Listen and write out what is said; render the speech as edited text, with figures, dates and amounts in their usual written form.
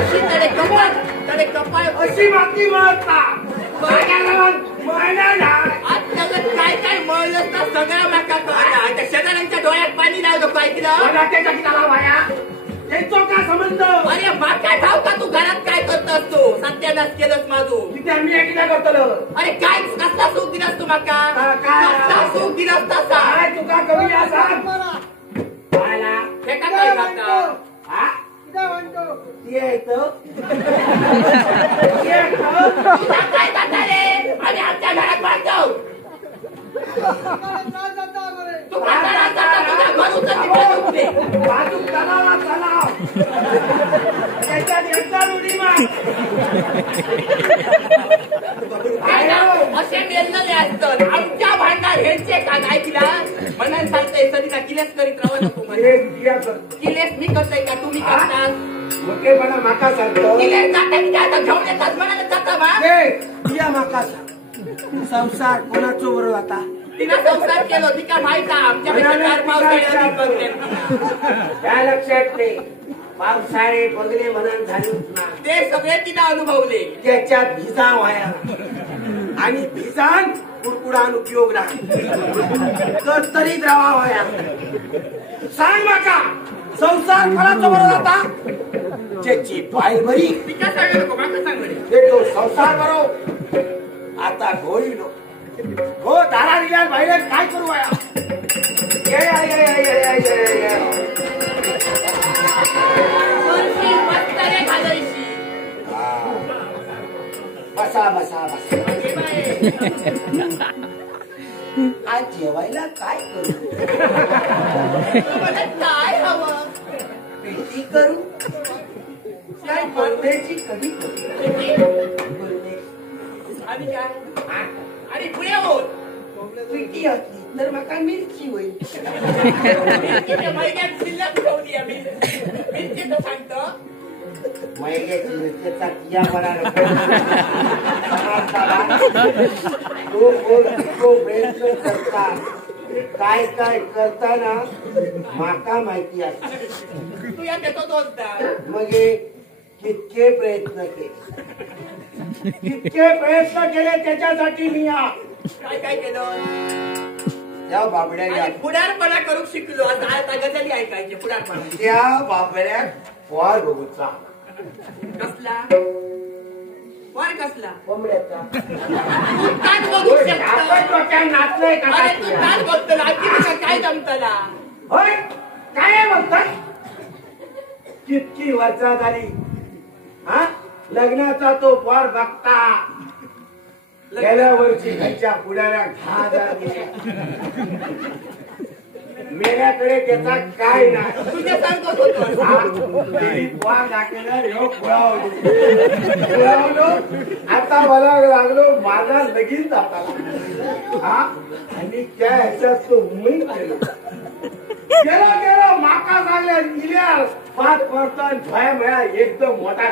तडे कपाळ अशी माती मळता काय काय मळलं तर सगळं माका कळलं. शेजाऱ्यांच्या डोळ्यात पाणी लावलं काय केलं का संबंध? अरे माका ठाव का तू घरात काय करतोस तू? सत्यानाश केलंस माझू. तिथे आम्ही एकदा करतलो. अरे काय कसला सुख दिलास तू माका? कसला सुख दिलास तसा? काय तुका कमी असा हे का काय करता? काय करता रे? आणि आमच्या घरात बांधव तू बाजारात जाता तुझ्या घर उचल तिकडे झोपले. बाजूक चला त्याच्यात एकदा उडी मार. असे मेलले असतात आमच्या भांडार ह्यांचे का काय तिला म्हणून सांगताय सरीला किलेस करीत राहू नको. किलेस मी करताय का तुम्ही करतात? मोठेपणा माका सांगतो. किलेस जाता की आता घेऊन येतात म्हणाले जाता बा. या माका संसार कोणाचो बरोबर आता तिला संसार केलो ती का माहिती आमच्यापेक्षा 4 पावसाळे बघले. त्या लक्षात नाही पावसाळे बघले म्हणून झाले ना ते सगळे तिला अनुभवले. त्याच्यात भिजा व्हाया आणि भिजान कुडकुडान उपयोग तर तरी द्रावा व्हाया. सांग माका संसार कोणाचो बरोबर आता? ज्याची पाय बरी तिच्या सांगू नको माका सांग बरे. ते तो संसार बरो आता घोळी नो हो दारा दिल्या बाहेर काय करू वया. बसा बसा बसा. आज जेवायला काय करू? काय हवं? पेटी करू काय बोलण्याची कधी करू? आणि काय आणि पुढे होत पेटी असली तर माका मिरची होईल. महिन्यात शिल्लक ठेवली आम्ही मिरची तर सांगतो महिन्याची मिरचीचा किया बरा तो प्रयत्न करता काय काय करताना माका माहिती असते. तू या देतो दोनदा मग कितके प्रयत्न केले त्याच्यासाठी मी काय काय केलं? त्या बाबड्या पुढारपणा करू शिकलो. आता गजली ऐकायचे पुढारपणा. त्या बाबड्या वार बघूचा कसला वार कसला कोंबड्याचा तू काय बघू शकतो? नाचलंय अरे तू काय बघतो आजी काय जमतला? होय काय म्हणतात? कितकी वर्षा झाली हा लग्नाचा तो फार बघता. गेल्या वर्षी घरच्या पुढाऱ्या 10,000 दिल्या. मेल्याकडे त्याचा काय नाही. तुझ्या सांगत होतो वार दाखवलं पुळावलो. आता मला लागलो माझा लगीन जाता हा आणि त्या ह्याच्यात तो मी गेलो माका सांगल्या 5% भया एकदम मोठा